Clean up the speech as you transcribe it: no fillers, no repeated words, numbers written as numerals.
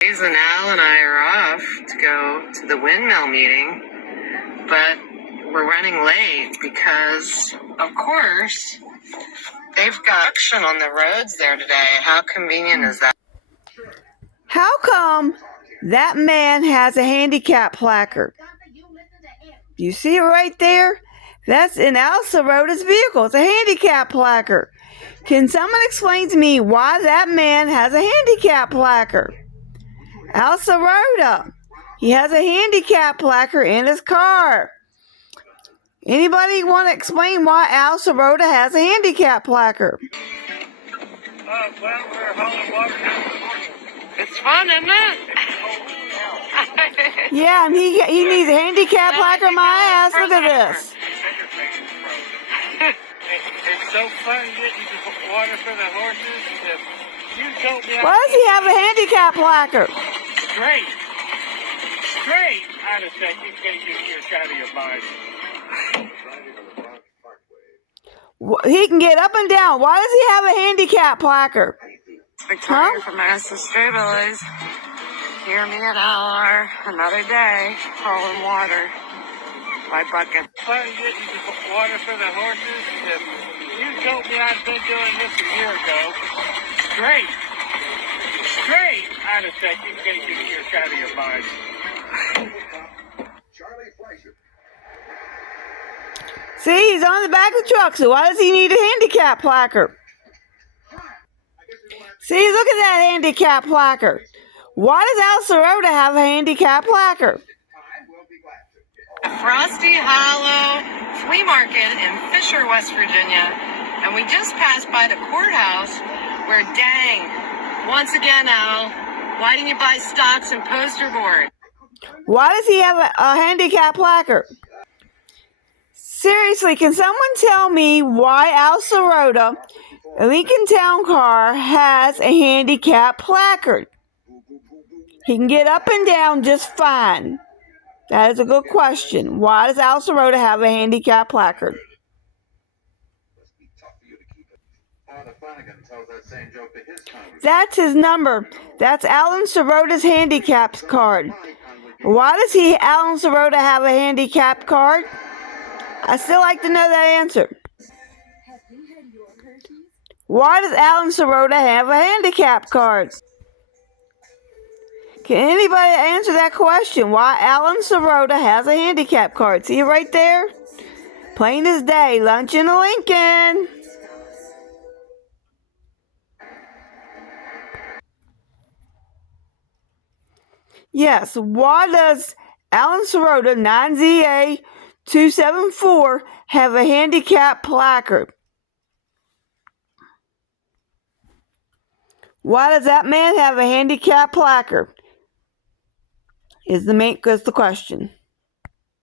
And Al and I are off to go to the windmill meeting, but we're running late because, of course, they've got action on the roads there today. How convenient is that? How come that man has a handicap placard? You see it right there? That's in Al Sorota's vehicle. It's a handicap placard. Can someone explain to me why that man has a handicap placard? Al Sirota, he has a handicap placard in his car. Anybody want to explain why Al Sirota has a handicap placard? Well, we're hauling water down to the morning. It's fun, isn't it? Yeah, and he needs a handicap placard. My ass, look at this. It's so fun getting the water for the horses. If you told me Why does he have a handicap placard? straight out of sight, you can't get your out of your mind. He can get up and down. Why does he have a handicap placard? Victoria from Massachusetts Boys. Hear me at LR another day hauling water by bucket. Fun getting the water for the horses. If you told me I'd been doing this a year ago, straight out of sight, you can't get your out of your mind. See, he's on the back of the truck, so why does he need a handicap placard? See, look at that handicap placard. Why does Al Sirota have a handicap placard? Frosty Hollow Flea Market in Fisher, West Virginia. And we just passed by the courthouse where, dang, once again, Al, why didn't you buy stocks and poster board? Why does he have a handicap placard? Seriously, can someone tell me why Al Sirota, a Lincoln Town Car, has a handicap placard? He can get up and down just fine. That is a good question. Why does Al Sirota have a handicap placard? That's his number. That's Alan Sirota's handicap card. Why does Alan Sirota have a handicap card? I still like to know that answer. Why does Alan Sirota have a handicap card? Can anybody answer that question? Why Alan Sirota has a handicap card? See it right there? Plain as day. Lunch in a Lincoln. Yes, why does Alan Sirota 9ZA274 have a handicap placard? Why does that man have a handicap placard? Is the question.